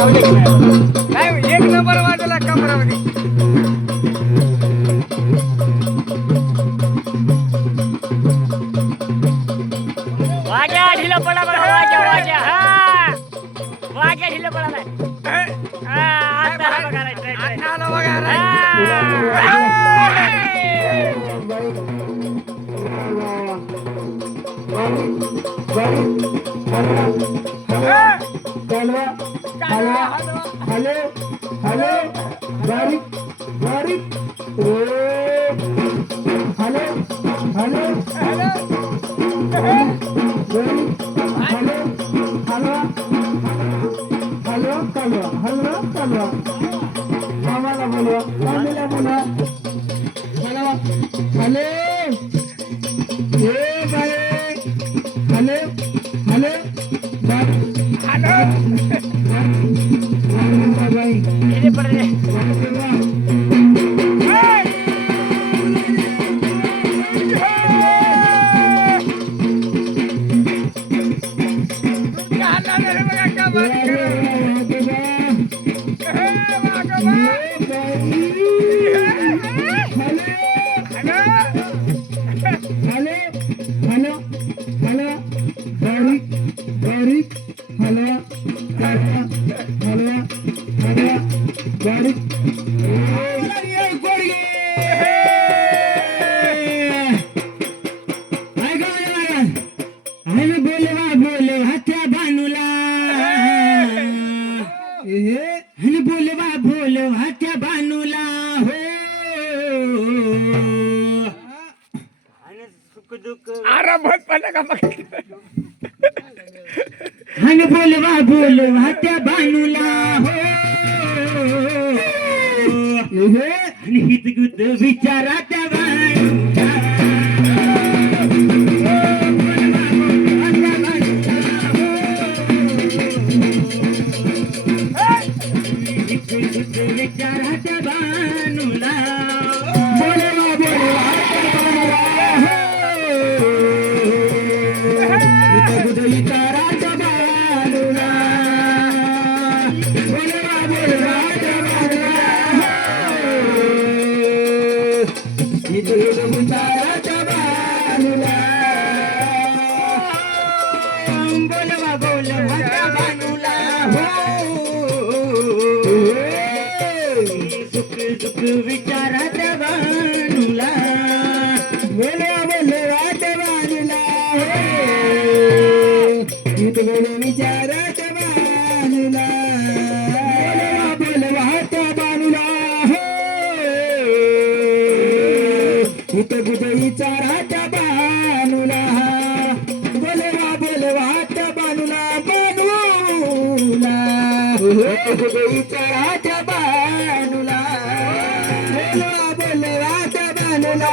काय एक नंबर वाजला कमरामध्ये. वाग्या ढिला पडा बरं वाग्या वाग्या हा वाग्या ढिला पडा नाही हा आता बघा रे आता आला बघा रे. हलवा हॅलो हॅलो बारीक बारीक hello hello hello hello hello कालवा हॅलो कालवा मामाला बोलवा मामीला बोलवा हॅलो हॅलो ए बाई हॅलो हॅलो ढिले पडा रे बोलवा त्या बानूला हो सुख दुःख आरामात पडला का मग. हन बोलवा त्या बानूला हो हित गुत विचारा त्या बानूला विचाराच्या बानूला बोलवा विचाराच्या बानूला विचाराच्या बानूला बोलवा बानूला सुख विचाराच्या बानूला बोलवाच्या बानूला विचाराच्या बानूला बोलवाच्या बानूला हित गुज विचाराच्या बानूला बोलवाच्या बानूला बानूला विचाराच्या बानूला बोलवाच्या बानूला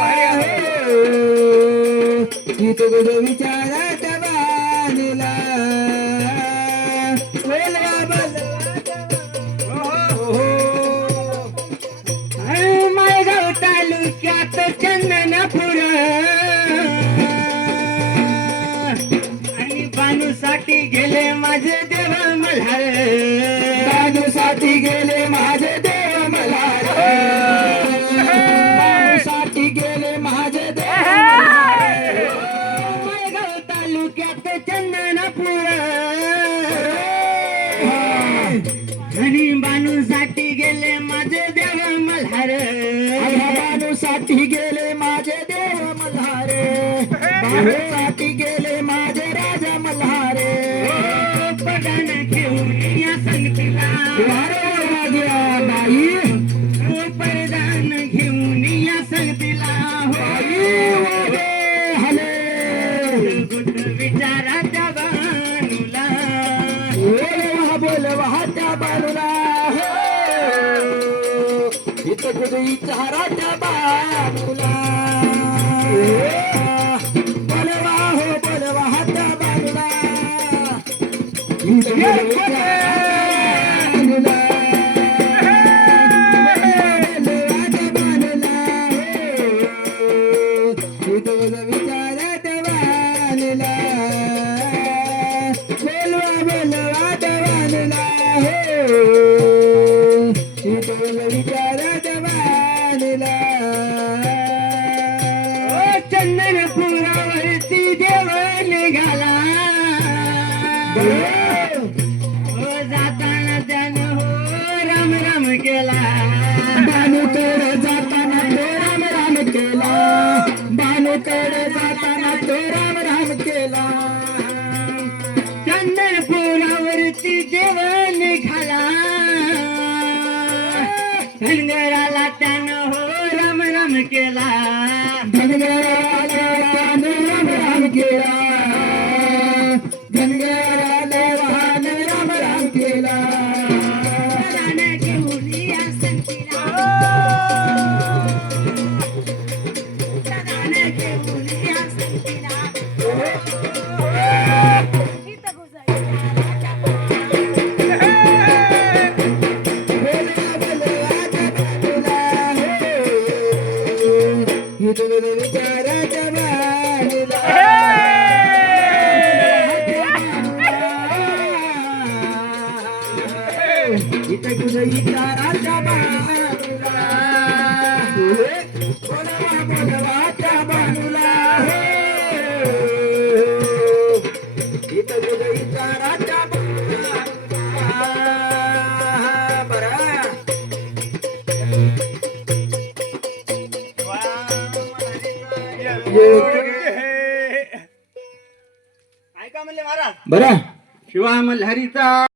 हित गुज विचाराच्या बानूला माळगाव तालुक्यात चंदनपूर आणि बानूसाठी गेले माझे देव मल्हार बानूसाठी गेले माझे देव मल्हार बानूसाठी गेले माझे देव माळगाव तालुक्यात चंदनपूर आणि बानूसाठी गेले माझे देव मल्हार बानूसाठी गेले माझे देव मल्हार बानूसाठी गेले माझे राजा मल्हार पदान घेऊन या संगतीला बाई पदान घेऊन या संगतीला हले विचाराच्या बानूला बोलवा त्या बानूला इथं विचाराच्या बानूला बोलवा त्या बानूला बोलवा धनगराला त्यानं हो राम राम केला धनगराला राम राम केला धनगराला राम राम केला राणे घेऊनी संतीला राणे घेऊनी संतीला विचाराच्या बाजूला इथं तुझं विचाराच्या बाजूला बोलवाच्या बाजूला इथं तुझं विचाराच्या बाजूला बरं ऐका म्हणले महाराज बरं शिवा मल्हारीचा